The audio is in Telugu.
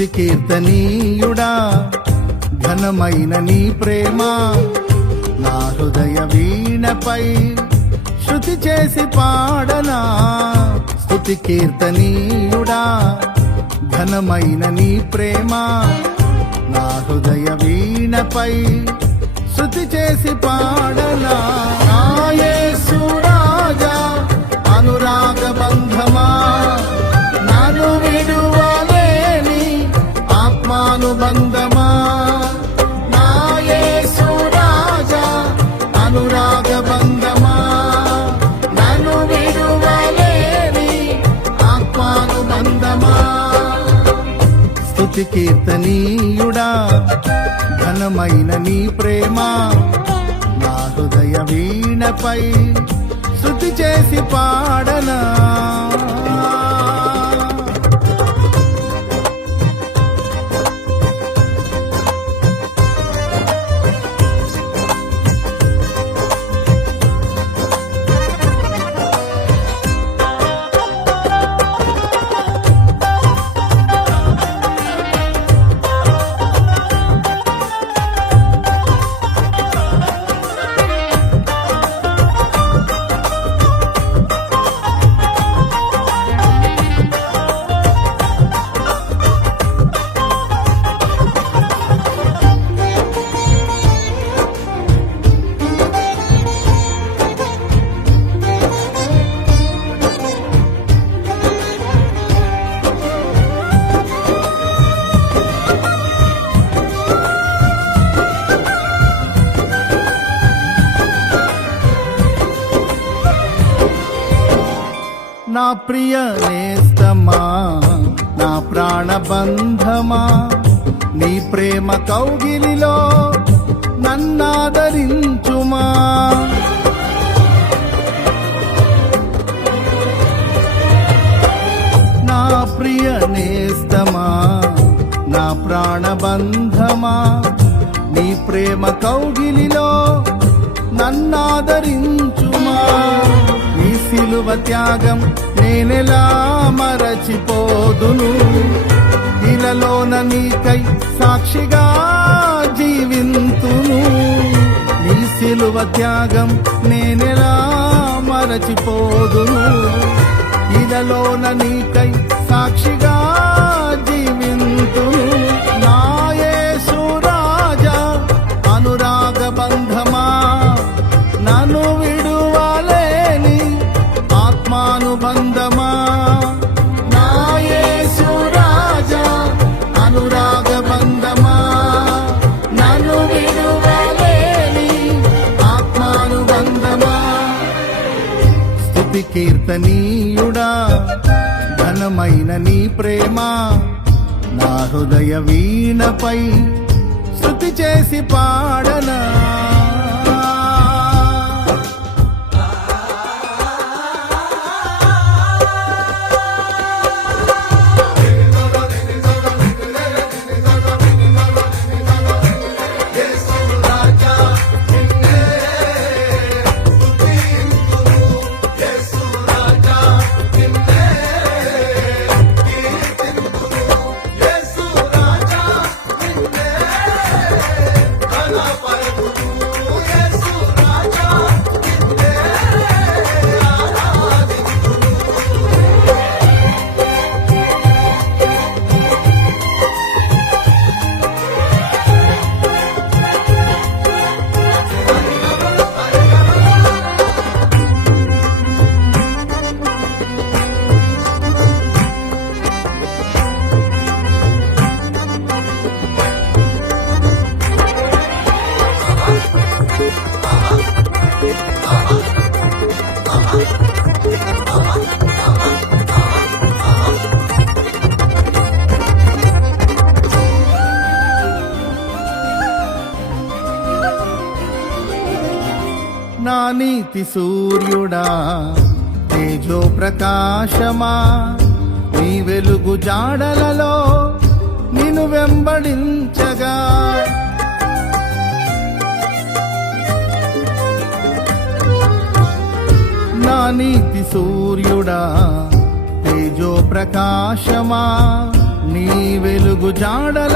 స్తుతి కీర్తనీయుడా ఘనమైన నీ ప్రేమ నా హృదయ వీణపై శృతి చేసి పాడనా. స్తుతి కీర్తనీయుడా ఘనమైన నీ ప్రేమ నా హృదయ వీణపై శృతి చేసి పాడనా. నా యేసు రాజా అనురాగ బంధమా నన్ను విడువలేని ఆత్మానుబంధమా. నా యేసు రాజా అనురాగ బంధమా నన్ను విడువలేని ఆత్మానుబంధమా. స్తుతి కీర్తనీయుడా ఘనమైన నీ ప్రేమ నా హృదయ వీణపై శృతి చేసి పాడనా. నా ప్రియ నేస్తమా నా ప్రాణబంధమా నీ ప్రేమ కౌగిలిలో నన్నాదరించుమా. నా ప్రియ నేస్తమా నా ప్రాణబంధమా నీ ప్రేమ కౌగిలిలో నన్నాదరించుమా. నీ సిలువ త్యాగం నేనెలా మరచిపోదును, ఇలలోన నీకై సాక్షిగా జీవింతును. నీ సిలువ త్యాగం నేనెలా మరచిపోదును, ఇలలోన నీకై సాక్షిగా జీవింతును. నా యేసు రాజా అనురాగ బంధమా నన్ను విడువలేని ఆత్మానుబంధమా. నా యేసు రాజా అనురాగ బంధమా నన్ను విడువలేని ఆత్మానుబంధమా. స్తుతి కీర్తనీయుడా ఘనమైన నీ ప్రేమ నా హృదయ వీణపై స్తుతి చేసి పాడనా. నా నీతి సూర్యుడా తేజో ప్రకాశమా నీ వెలుగు జాడలలో నిన్ను వెంబడించగా. నా నీతి సూర్యుడా తేజో ప్రకాశమా నీ నీ వెలుగు జాడల